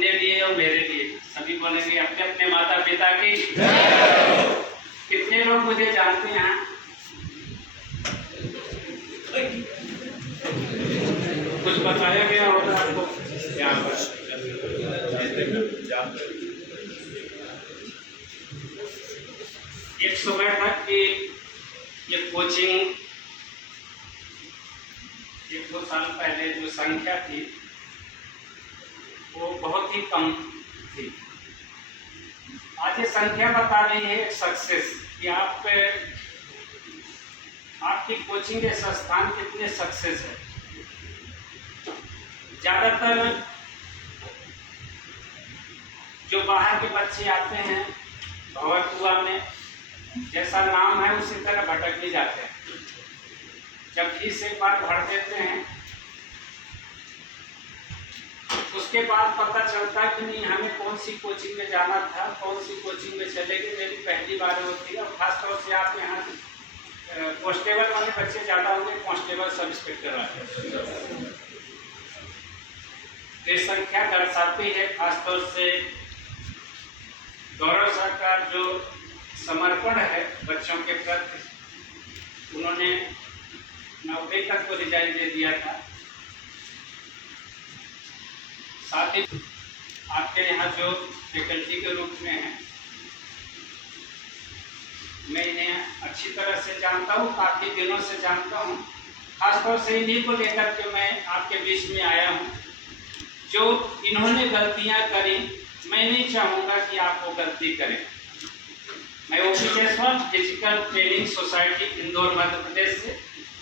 अपने लिए और मेरे लिए। सभी बोलेंगे अपने अपने माता पिता की। कितने लोग मुझे जानते हैं? कुछ बताया गया होगा आपको यहाँ पर। एक समय था कि ये कोचिंग 1-2 साल पहले जो संख्या थी वो बहुत ही कम थी। आज ये संख्या बता रही है सक्सेस कि आपकी कोचिंग के संस्थान कितने सक्सेस है। ज़्यादातर जो बाहर के बच्चे आते हैं भवरकुआ में, जैसा नाम है उसी तरह भटक भी जाते हैं। जब फीस एक बार भर देते हैं उसके बाद पता चलता है कि नहीं हमें कौन सी कोचिंग में जाना था, कौन सी कोचिंग में चलेगी। मेरी पहली बार होती है और खासतौर से आप यहाँ कांस्टेबल वाले बच्चे ज़्यादा होंगे, कांस्टेबल सब इंस्पेक्टर वाले। ये संख्या दर्शाती है खासतौर से गौरव सर का जो समर्पण है बच्चों के प्रति। उन्होंने 90 तक को रिजाइन दे दिया था। साथ ही आपके यहाँ जो फैकल्टी के रूप में है, मैं इन्हें अच्छी तरह से जानता हूँ, काफ़ी दिनों से जानता हूँ। खासतौर से इन्हीं को लेकर के मैं आपके बीच में आया हूँ। जो इन्होंने गलतियाँ करी, मैं नहीं चाहूँगा कि आप वो गलती करें। मैं OP Jaiswal physical training society Indore Madhya Pradesh से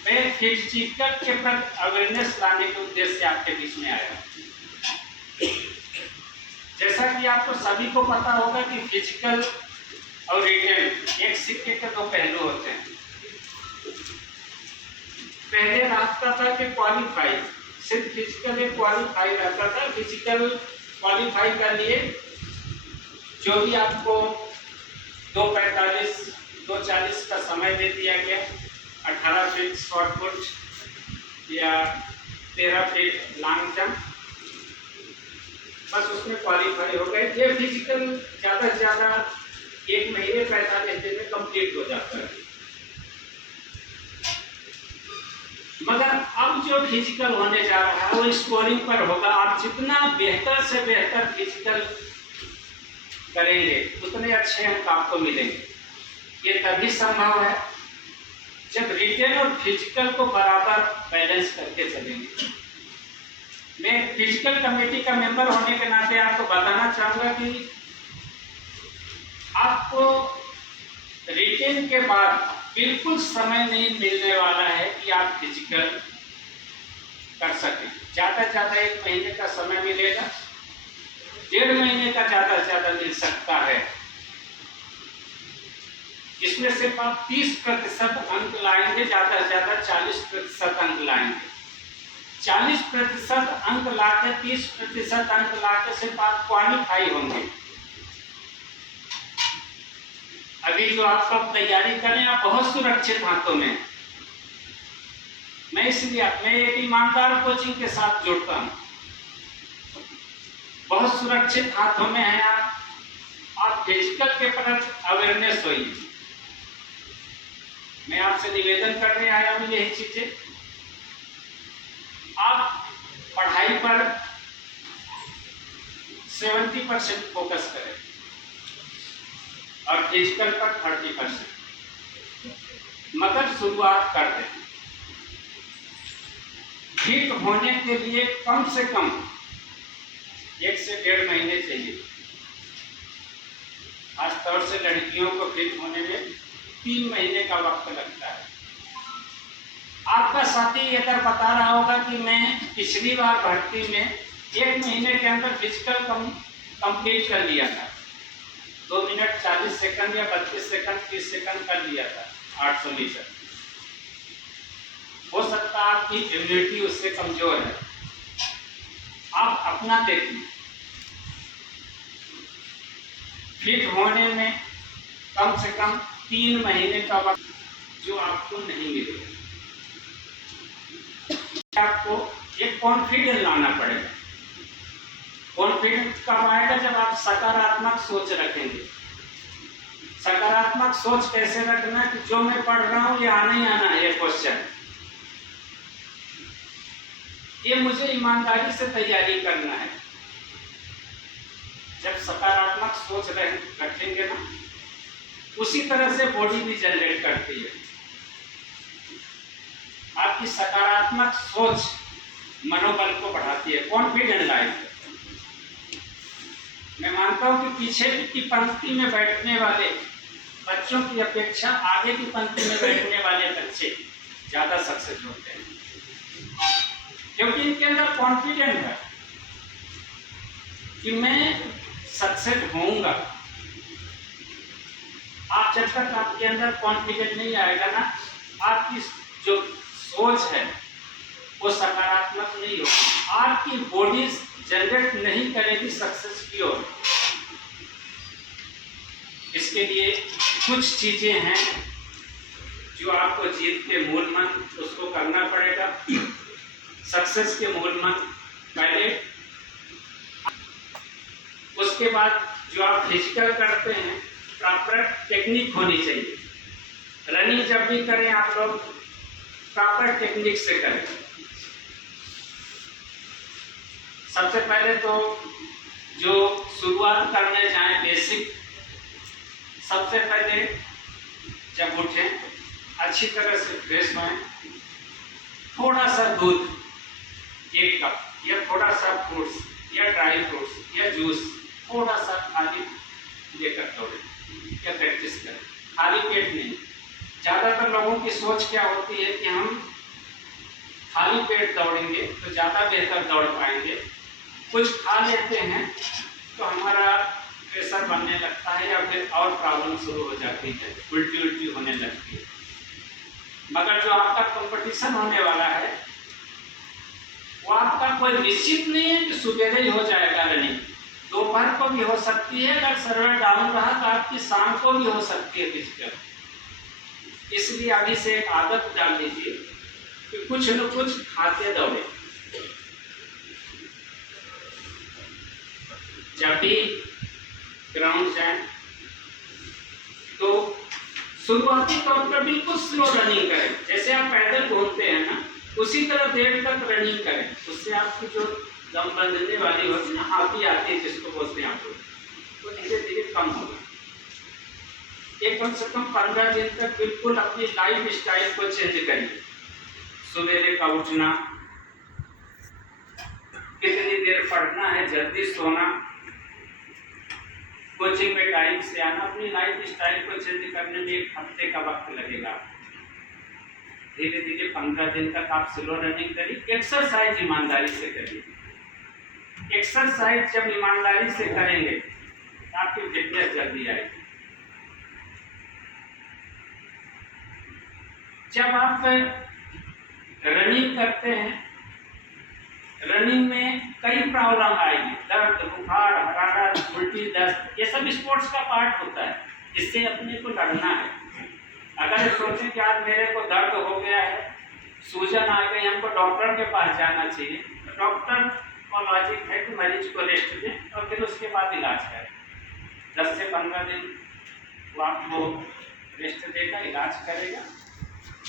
मैं फिजिकल के प्रति अवेयरनेस लाने के उद्देश्य से आपके बीच में आया हूँ। जैसा कि आपको सभी को पता होगा कि फिजिकल और रिटेन एक सिक्के के दो पहलू होते हैं। पहले रहता था कि क्वालिफाई, सिर्फ फिजिकल एक क्वालिफाई रहता था। फिजिकल क्वालिफाई कर लिए जो भी आपको 2:45 2:40 का समय दे दिया गया, 18 फीट शॉर्ट पुट या 13 फीट लॉन्ग जंप, बस उसमें क्वालिफाई हो गए। ये फिजिकल ज़्यादा से ज़्यादा 1 महीने 45 दिन में कंप्लीट हो जाता है। मगर अब जो फिजिकल होने जा रहा है वो स्कोरिंग पर होगा। आप जितना बेहतर से बेहतर फिजिकल करेंगे उतने अच्छे अंक आपको मिलेंगे। ये तभी संभव है जब रिटेन और फिजिकल को बराबर बैलेंस करके चलेंगे। मैं फिजिकल कमेटी का मेंबर होने के नाते आपको बताना चाहूँगा कि आपको रिटेन के बाद बिल्कुल समय नहीं मिलने वाला है कि आप फिजिकल कर सकें। ज़्यादा से ज़्यादा 1 महीने का समय मिलेगा, 1.5 महीने का ज़्यादा से ज़्यादा मिल सकता है। इसमें सिर्फ आप 30% अंक लाएंगे, ज़्यादा से ज़्यादा 40% अंक लाएंगे। 40% अंक लाके 30% अंक लाके सिर्फ आप क्वालिफाई होंगे। अभी जो आप सब तैयारी करें आप बहुत सुरक्षित हाथों में। मैं इसलिए मैं एक ईमानदार कोचिंग के साथ जुड़ता हूँ। बहुत सुरक्षित हाथों में है आप फिजिकल के प्रति अवेयरनेस होइए। मैं आपसे निवेदन करने आया हूँ यही चीजें। आप पढ़ाई पर 70% फोकस करें और फिजिकल पर 30%, मगर शुरुआत कर दें। फिट होने के लिए कम से कम 1 से 1.5 महीने चाहिए। खासतौर से लड़कियों को फिट होने में 3 महीने का वक्त लगता है। आपका साथी अगर बता रहा होगा कि मैं पिछली बार भर्ती में 1 महीने के अंदर फिजिकल कंप्लीट कर लिया था, 2 मिनट 40 सेकंड या 32 सेकंड 30 सेकंड कर लिया था 800 मीटर, हो सकता है आपकी इम्यूनिटी उससे कमजोर है। आप अपना देखिए, फिट होने में कम से कम 3 महीने का वक्त जो आपको नहीं मिलेगा। आपको एक कॉन्फिडेंस लाना पड़ेगा। कॉन्फिडेंस कब आएगा? जब आप सकारात्मक सोच रखेंगे। सकारात्मक सोच कैसे रखना कि जो मैं पढ़ रहा हूं ये आना ही आना है, ये क्वेश्चन, ये मुझे ईमानदारी से तैयारी करना है। जब सकारात्मक सोच रखेंगे ना, उसी तरह से बॉडी भी जनरेट करती है। आपकी सकारात्मक सोच मनोबल को बढ़ाती है, कॉन्फिडेंट लाइफ। मैं मानता हूं कि पीछे की पंक्ति में बैठने वाले बच्चों की अपेक्षा आगे की पंक्ति में बैठने वाले बच्चे ज्यादा सक्सेस होते हैं, क्योंकि इनके अंदर कॉन्फिडेंट है कि मैं सक्सेस होऊंगा। आप जब तक आपके अंदर कॉन्फिडेंट नहीं आएगा ना, आपकी जो सोच है वो सकारात्मक नहीं होगी, आपकी बॉडी जनरेट नहीं करेगी सक्सेस की ओर। इसके लिए कुछ चीजें हैं जो आपको जीत के मूल मंत्र उसको करना पड़ेगा। सक्सेस के मूल मंत्र पहले, उसके बाद जो आप फिजिकल करते हैं प्रॉपर टेक्निक होनी चाहिए। रनिंग जब भी करें आप लोग प्रॉपर टेक्निक से करें। सबसे पहले तो जो शुरुआत करने जाएं बेसिक, सबसे पहले जब उठें अच्छी तरह से फ्रेश होएं, थोड़ा सा दूध 1 कप या थोड़ा सा फ्रूट्स या ड्राई फ्रूट्स या जूस थोड़ा सा खाली लेकर दौड़ें या प्रैक्टिस करें, खाली पेट नहीं। ज़्यादातर लोगों की सोच क्या होती है कि हम खाली पेट दौड़ेंगे तो ज़्यादा बेहतर दौड़ पाएंगे, कुछ खा लेते हैं तो हमारा प्रेशर बनने लगता है या फिर और प्रॉब्लम शुरू हो जाती है, उल्टी होने लगती है। मगर जो आपका कंपटीशन होने वाला है वो आपका कोई निश्चित नहीं है कि सुबह ही हो जाएगा रनिंग, दोपहर को भी हो सकती है, अगर सर्वर डाउन रहा तो आपकी शाम को भी हो सकती है फिजिकल। इसलिए अभी से एक आदत डाल लीजिए कि कुछ न कुछ खाते दौड़े। जब भी ग्राउंड जाए तो शुरुआती तौर पर बिल्कुल स्लो रनिंग करें, जैसे आप पैदल घूमते हैं ना उसी तरह देर तक रनिंग करें। उससे आपकी जो दम बंधने वाली होती है ना, हाथी आती है जिसको बोलते हैं आप लोग, तो धीरे धीरे कम होगा। एक कम से कम 15 दिन तक बिल्कुल अपनी लाइफ स्टाइल को चेंज करिए। सवेरे का उठना, कितनी देर पढ़ना है, जल्दी सोना, कोचिंग में टाइम से आना, अपनी लाइफ स्टाइल को चेंज करने में 1 हफ्ते का वक्त लगेगा। धीरे धीरे 15 दिन तक आप स्लो रनिंग करिए। एक्सरसाइज ईमानदारी से करिए। एक्सरसाइज जब ईमानदारी से करेंगे तो आपकी फिटनेस जल्दी आएगी। जब आप रनिंग करते हैं, रनिंग में कई प्रॉब्लम आएगी, दर्द, बुखार, हरारत, उल्टी, दस्त, ये सब स्पोर्ट्स का पार्ट होता है। इससे अपने को लड़ना है। अगर सोचें कि आज मेरे को दर्द हो गया है, सूजन आ गई, हमको डॉक्टर के पास जाना चाहिए, तो डॉक्टर का लॉजिक है कि मरीज को रेस्ट दें और फिर उसके बाद इलाज करें। 10 से 15 दिन वो आपको रेस्ट देगा, इलाज करेगा,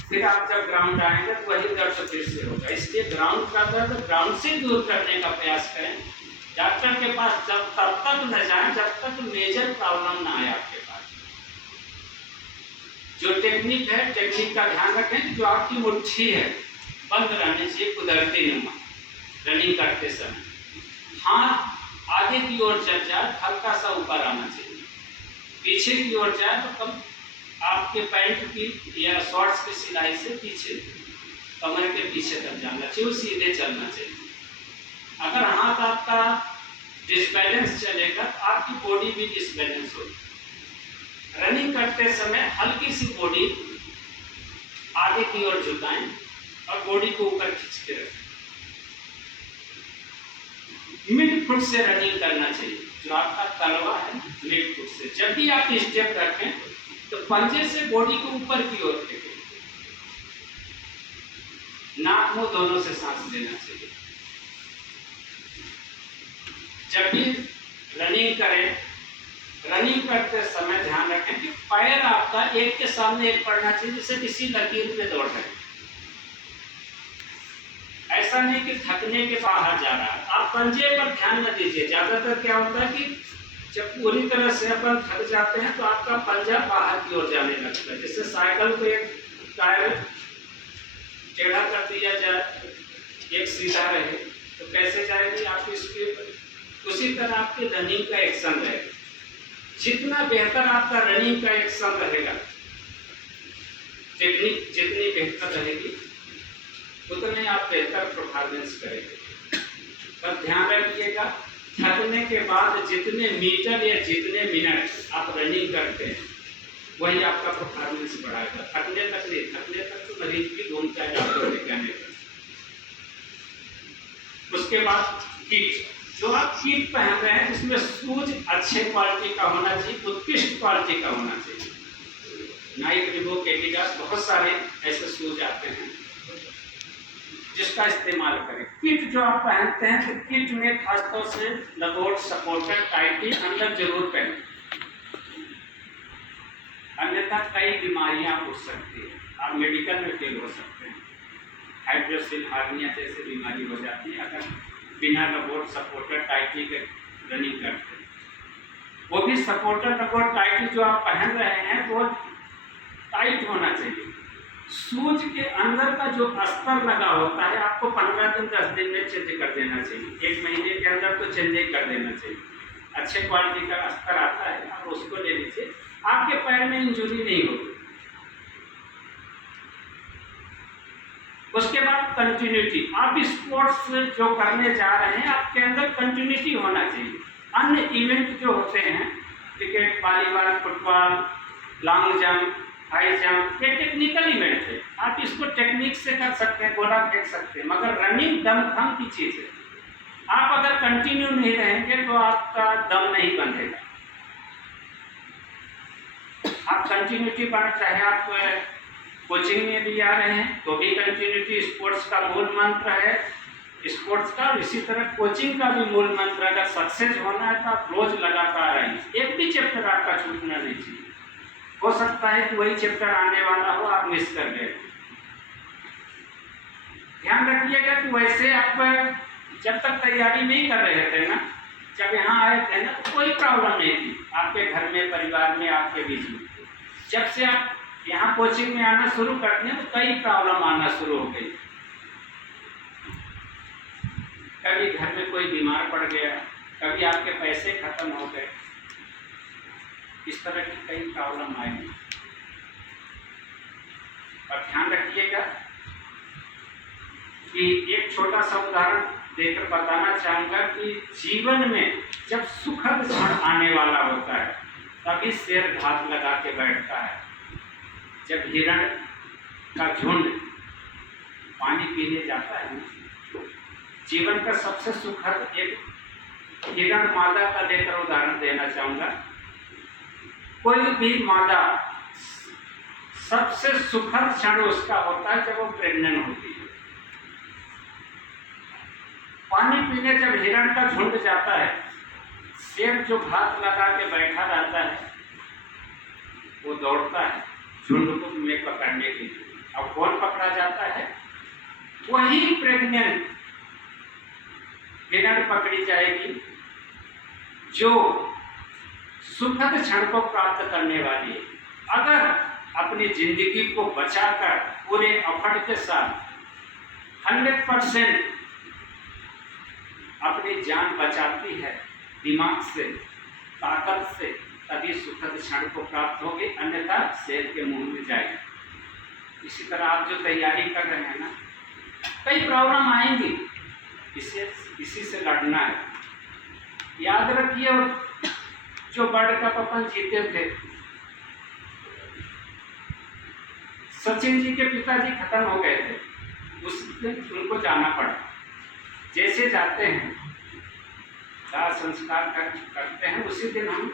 फिर आप जब ग्राउंड आएंगे तो वही दर्द फिर से होगा। इसलिए ग्राउंड का दर्द ग्राउंड से दूर करने का प्रयास करें। डॉक्टर के पास जब तब तक न जाएं जब तक मेजर प्रॉब्लम ना आए आपके पास। जो टेक्निक है, टेक्निक का ध्यान रखें। जो आपकी मुट्ठी है बंद रहनी चाहिए, कुदरती नुमा रनिंग करते समय। हाथ आगे की ओर चल जाए, हल्का सा ऊपर आना चाहिए। पीछे की ओर जाए तो कम आपके पैंट की या शॉर्ट्स की सिलाई से पीछे, कमर के पीछे तक जाना चाहिए, सीधे चलना चाहिए। अगर हाथ आपका डिसबैलेंस चलेगा तो आपकी बॉडी भी डिसबैलेंस होगी। रनिंग करते समय हल्की सी बॉडी आगे की ओर झुकाएं और बॉडी को ऊपर खींच के रखें। मिड फुट से रनिंग करना चाहिए। जो आपका तलवा है मिड फुट से, जब भी आप स्टेप रखें तो पंजे से बॉडी को ऊपर की ओर फेंकें। नाक मुंह दोनों से सांस लेना चाहिए। जब भी रनिंग करें, रनिंग करते समय ध्यान रखें कि पैर आपका एक के सामने एक पड़ना चाहिए, जैसे किसी लकीर पे दौड़ रहे हैं। ऐसा नहीं कि थकने के बाहर जा रहा है। आप पंजे पर ध्यान न दीजिए। ज्यादातर क्या होता है कि जब पूरी तरह से अपन थक जाते हैं तो आपका पंजा बाहर की ओर जाने लगता है। जैसे साइकिल को एक टायर टेढ़ा कर दिया जाए, एक सीधा रहे तो कैसे जाएगी आपकी स्पीड। उसी तरह आपकी रनिंग का एक्शन रहेगा। जितना बेहतर आपका रनिंग का एक्शन रहेगा, टेक्निक जितनी बेहतर रहेगी, उतने आप बेहतर परफॉर्मेंस करेंगे। पर ध्यान रखिएगा, थकने के बाद जितने मीटर या जितने मिनट आप रनिंग करते हैं वही आपका परफॉर्मेंस बढ़ाएगा। थकने तक नहीं, थकने तक तो मरीज भी घूमता है डॉक्टर के कहने पर। उसके बाद किट, जो आप किट पहन रहे हैं जिसमें शूज अच्छे क्वालिटी का होना चाहिए, उत्कृष्ट क्वालिटी का होना चाहिए। नाइक, रिबॉक, एडिडास, बहुत सारे ऐसे शूज आते हैं जिसका इस्तेमाल करें। किट जो आप पहनते हैं तो किट में खासतौर से लगोट, सपोर्टर, टाइटी अंदर जरूर पहने, अन्यथा कई बीमारियां हो सकती है। आप मेडिकल में फेल हो सकते हैं। हाइड्रोसिल, हार्निया जैसी बीमारी हो जाती है अगर बिना लगोट, सपोर्टर, टाइटी के रनिंग करते हैं। वो भी सपोर्टर, लगोट, टाइटी जो आप पहन रहे हैं वो टाइट होना चाहिए। शूज के अंदर का जो अस्तर लगा होता है आपको 15 दिन 10 दिन में चेंज कर देना चाहिए। 1 महीने के अंदर तो चेंज कर देना चाहिए। अच्छे क्वालिटी का अस्तर आता है, आप उसको ले लीजिए, आपके पैर में इंजरी नहीं होगी। उसके बाद कंटिन्यूटी, आप स्पोर्ट्स जो करने जा रहे हैं आपके अंदर कंटिन्यूटी होना चाहिए। अन्य इवेंट जो होते हैं, cricket, volleyball, football, long jump, high jump, ये टेक्निकल इवेंट है। आप इसको टेक्निक से कर सकते हैं, गोला फेंक सकते हैं, मगर रनिंग दम की चीज है। आप अगर कंटिन्यू नहीं रहेंगे तो आपका दम नहीं बंधेगा। आप कंटिन्यूटी बना, चाहे आप कोचिंग में भी आ रहे हैं तो भी कंटिन्यूटी स्पोर्ट्स का मूल मंत्र है स्पोर्ट्स का। इसी तरह कोचिंग का भी मूल मंत्र, अगर सक्सेस होना है तो आप रोज लगातार आइए। एक भी चैप्टर आपका छूटना नहीं चाहिए। हो सकता है कि वही चैप्टर आने वाला हो, आप मिस कर गए। ध्यान रखिएगा कि वैसे आप जब तक तैयारी नहीं कर रहे थे ना, जब यहाँ आए थे ना, तो कोई प्रॉब्लम नहीं थी आपके घर में, परिवार में, आपके बीच में। जब से आप यहाँ कोचिंग में आना शुरू करते हैं तो कई प्रॉब्लम आना शुरू हो गई। कभी घर में कोई बीमार पड़ गया, कभी आपके पैसे खत्म हो गए, इस तरह की कई प्रॉब्लम आएंगी। और ध्यान रखिएगा कि एक छोटा सा उदाहरण देकर बताना चाहूंगा कि जीवन में जब सुखद क्षण आने वाला होता है तभी शेर घात लगा के बैठता है। जब हिरण का झुंड पानी पीने जाता है, जीवन का सबसे सुखद, एक हिरण मादा का लेकर उदाहरण देना चाहूंगा। कोई भी मादा, सबसे सुखद क्षण उसका होता है जब वो प्रेग्नेंट होती है। पानी पीने जब हिरण का झुंड जाता है, शेर जो घात लगा के बैठा रहता है वो दौड़ता है झुंड को में पकड़ने के लिए। अब कौन पकड़ा जाता है? वही प्रेग्नेंट हिरण पकड़ी जाएगी जो सुखद क्षण को प्राप्त करने वाली है। अगर अपनी जिंदगी को बचाकर पूरे एफर्ट के साथ 100% अपनी जान बचाती है, दिमाग से, ताकत से, तभी सुखद क्षण को प्राप्त होगी, अन्यथा शेर के मुंह में जाएगी। इसी तरह आप जो तैयारी कर रहे हैं ना, कई प्रॉब्लम आएंगी, इसी से लड़ना है। याद रखिए, जो वर्ल्ड कप अपन जीते थे, सचिन जी के पिताजी खत्म हो गए थे, उस दिन उनको जाना पड़ा। जैसे जाते हैं, दाह संस्कार करते हैं, उसी दिन हम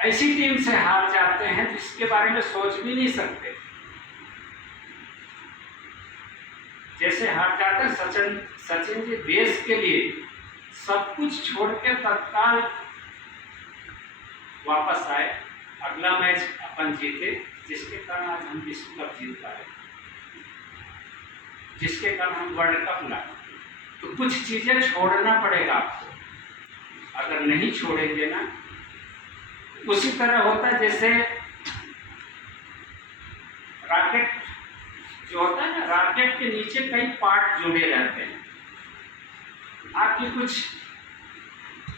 ऐसी टीम से हार जाते हैं जिसके बारे में सोच भी नहीं सकते। जैसे हार जाते हैं, सचिन जी देश के लिए सब कुछ छोड़ के तत्काल वापस आए, अगला मैच अपन जीते, जिसके कारण आज हम विश्व कप जीत पाए, जिसके कारण हम वर्ल्ड कप लाए। तो कुछ चीजें छोड़ना पड़ेगा आपको, अगर नहीं छोड़ेंगे ना, उसी तरह होता है जैसे रॉकेट जो होता है ना, रॉकेट के नीचे कई पार्ट जुड़े रहते हैं। आपकी कुछ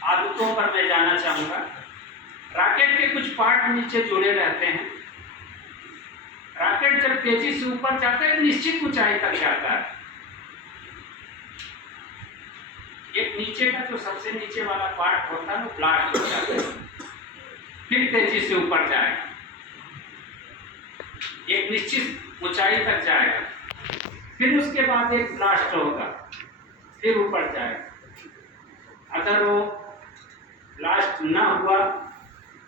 आदतों पर मैं जाना चाहूंगा। रॉकेट के कुछ पार्ट नीचे जुड़े रहते हैं। रॉकेट जब तेजी से ऊपर जाता है, एक निश्चित ऊंचाई तक जाता है। एक नीचे का जो सबसे नीचे वाला पार्ट होता है वो ब्लास्ट हो जाता है, फिर तेजी से ऊपर जाएगा, एक निश्चित ऊंचाई तक जाएगा, फिर उसके बाद एक ब्लास्ट होगा, फिर ऊपर जाएगा। अगर वो ब्लास्ट ना हुआ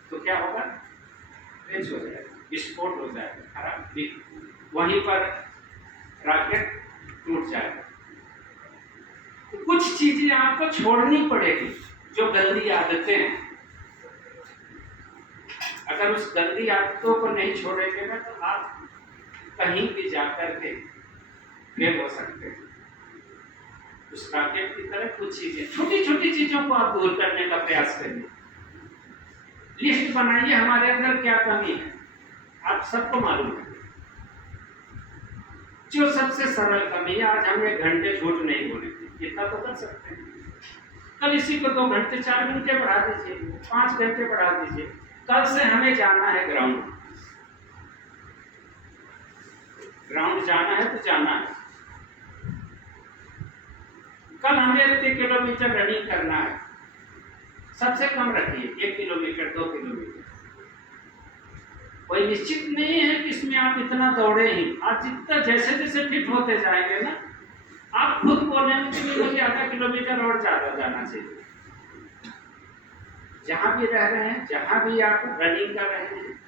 तो क्या होगा? फेज हो जाएगा, विस्फोट हो जाएगा, खराब, वहीं पर रॉकेट टूट जाएगा। तो कुछ चीजें आपको छोड़नी पड़ेगी, जो गंदी आदतें हैं। अगर उस गंदी आदतों को नहीं छोड़ेंगे ना, तो आप कहीं भी जाकर के फेल हो सकते हैं। उस रॉकेट की तरह कुछ चीजें, छोटी छोटी चीजों को आप दूर करने का प्रयास करिए। लिस्ट बनाइए हमारे अंदर क्या कमी है, आप सबको मालूम है। जो सबसे सरल कमी है, आज हम 1 घंटे झूठ नहीं बोलेंगे, इतना तो कर सकते हैं। कल इसी को 2 घंटे 4 घंटे बढ़ा दीजिए, 5 घंटे बढ़ा दीजिए। कल से हमें जाना है ग्राउंड, ग्राउंड जाना है तो जाना है। कल हमें 1 किलोमीटर रनिंग करना है, सबसे कम रखिए 1 किलोमीटर 2 किलोमीटर। कोई निश्चित नहीं है कि इसमें आप इतना दौड़े ही। आप जितना जैसे जैसे फिट होते जाएंगे ना, आप खुद बोलेंगे कि मुझे आधा किलोमीटर और ज्यादा जाना चाहिए। जहां भी रह रहे हैं, जहां भी आप रनिंग कर रहे हैं,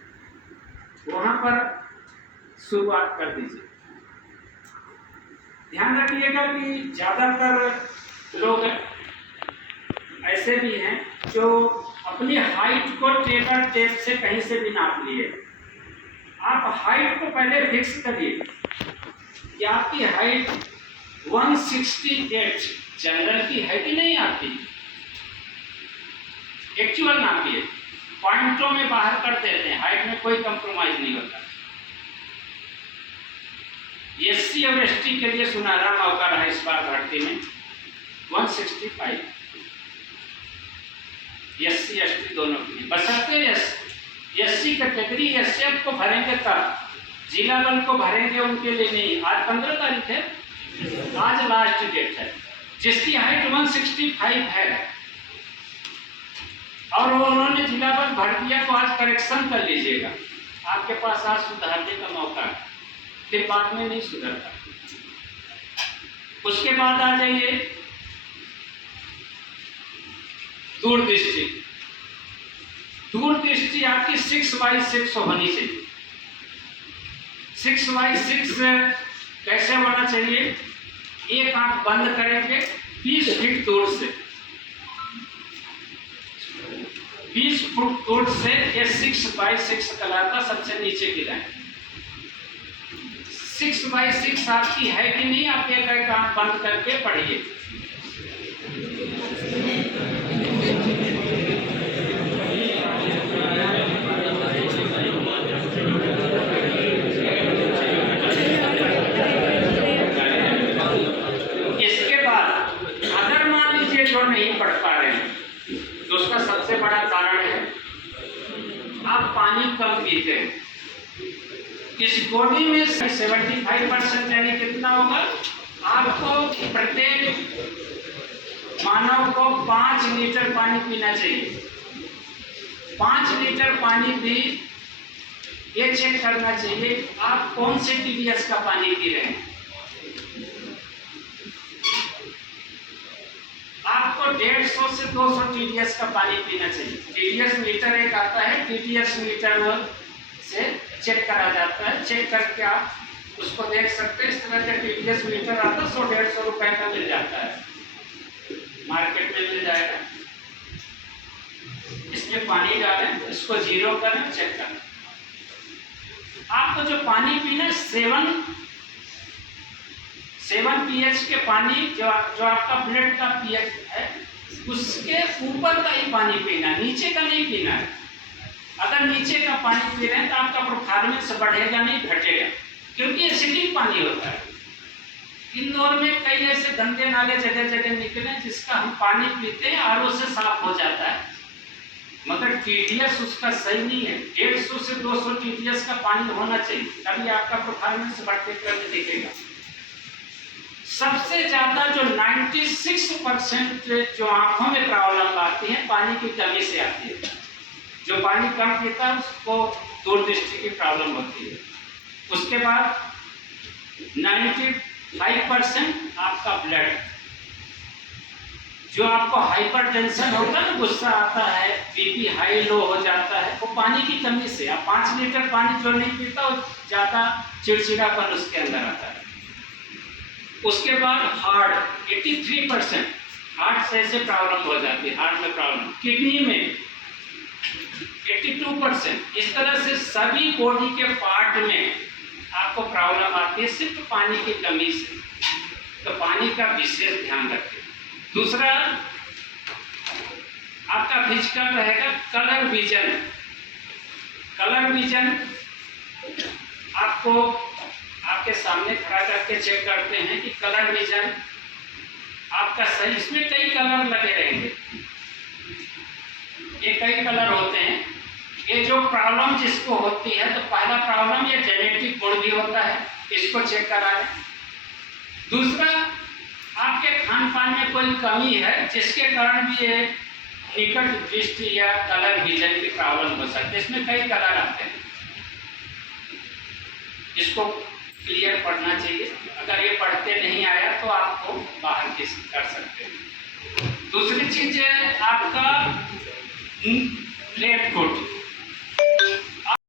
वहां पर शुरुआत कर दीजिए। ध्यान रखिएगा कि ज्यादातर लोग ऐसे भी हैं जो अपनी हाइट को टेपर टेप से कहीं से भी नाप लिए। आप हाइट को पहले फिक्स करिए कि आपकी हाइट 168 जनरल की है कि नहीं आपकी, एक्चुअल नापिए। पॉइंटों में बाहर कर देते हैं, हाइट में कोई कंप्रोमाइज नहीं होता। एससी और एसटी के लिए सुनहरा मौका रहा इस बार भर्ती में, 165 एससी एसटी दोनों के लिए। बशर्ते एससी कैटेगरी एसएफ को भरेंगे तब, जिला बल को भरेंगे उनके लिए नहीं। आज 15 तारीख है, आज लास्ट डेट है। जिसकी हाइट 165 है और उन्होंने जिला बल भर दिया, तो आज करेक्शन कर लीजिएगा। आपके पास आज सुधारने का मौका है, फिर बाद में नहीं सुधरता। उसके बाद आ जाइए दूरदृष्टि। दूरदृष्टि आपकी 6x6 होनी चाहिए। 6x6 कैसे होना चाहिए? एक आंख बंद करेंगे 20 फीट दूर से, 20 फुट दूर से ये 6x6 कहलाता, सबसे नीचे की लाइन। 6x6 आपकी है कि नहीं? आप एक आंख बंद करके पढ़िए। इसके बाद अगर मान लीजिए जो नहीं पढ़ पा रहे हैं, तो उसका सबसे बड़ा कारण है आप पानी कम पीते हैं। इस बॉडी में 75% यानी कितना होगा? आपको प्रत्येक मानव को 5 लीटर पानी पीना चाहिए। 5 लीटर पानी पी, ये चेक करना चाहिए आप कौन से टीडीएस का पानी पी रहे हैं। आपको 150 से 200 टीडीएस का पानी पीना चाहिए। टीडीएस मीटर एक आता है, टीडीएस मीटर से चेक करा जाता है। चेक करके आप उसको देख सकते हैं। इस तरह का टीडीएस मीटर आता है, 100-150 रुपए का मिल जाता है। मार्केट में मिल जाएगा। इसमें पानी डालें, इसको 0 करें, चेक करें। आपको जो पानी पीना है 7 pH के पानी, जो आपका ब्लड का pH है उसके ऊपर का ही पानी पीना है, नीचे का नहीं पीना है। अगर नीचे का पानी पी रहे हैं तो आपका परफॉर्मेंस बढ़ेगा नहीं, घटेगा, क्योंकि एसिडिक पानी होता है। इंदौर में कई ऐसे गंदे नाले जगह जगह निकले जिसका हम पानी पीते हैं आरओ से साफ हो जाता है, मगर टीडीएस उसका सही नहीं है। 150 से 200 टीडीएस का पानी होना चाहिए, तभी आपका परफॉर्मेंस बढ़ते क्रम दिखेगा। सबसे ज्यादा जो 96% जो आंखों में प्रॉब्लम आती है पानी की कमी से आती है। जो पानी कम पीता है उसको दूरदृष्टि की प्रॉब्लम होती है। उसके बाद 95% आपका ब्लड, जो आपको हाइपरटेंशन होता है ना, गुस्सा आता है, बीपी हाई लो हो जाता है, वो पानी की कमी से। आप 5 लीटर पानी जो नहीं पीता वो ज़्यादा चिड़चिड़ापन उसके अंदर आता है। उसके बाद हार्ट, 83% हार्ट से ऐसे प्रॉब्लम हो जाती है, हार्ट में प्रॉब्लम। किडनी में 82%। इस तरह से सभी बॉडी के पार्ट में आपको प्रॉब्लम आती है सिर्फ पानी की कमी से। तो पानी का विशेष ध्यान रखें। दूसरा आपका फिजिकल रहेगा कलर विजन। कलर विजन आपको आपके सामने खड़ा करके चेक करते हैं कि कलर विजन आपका सही। इसमें कई कलर लगे रहेंगे, ये कई कलर होते हैं। ये जो प्रॉब्लम जिसको होती है, तो पहला प्रॉब्लम ये जेनेटिक गुण भी होता है, इसको चेक कराएं। दूसरा आपके खान पान में कोई कमी है जिसके कारण भी ये निकट दृष्टि या कलर विजन की प्रॉब्लम हो सकती है। इसमें कई कलर आते हैं, इसको क्लियर पढ़ना चाहिए। अगर ये पढ़ते नहीं आया तो आपको बाहर किसी कर सकते हैं। दूसरी चीज है आपका रेड फूड।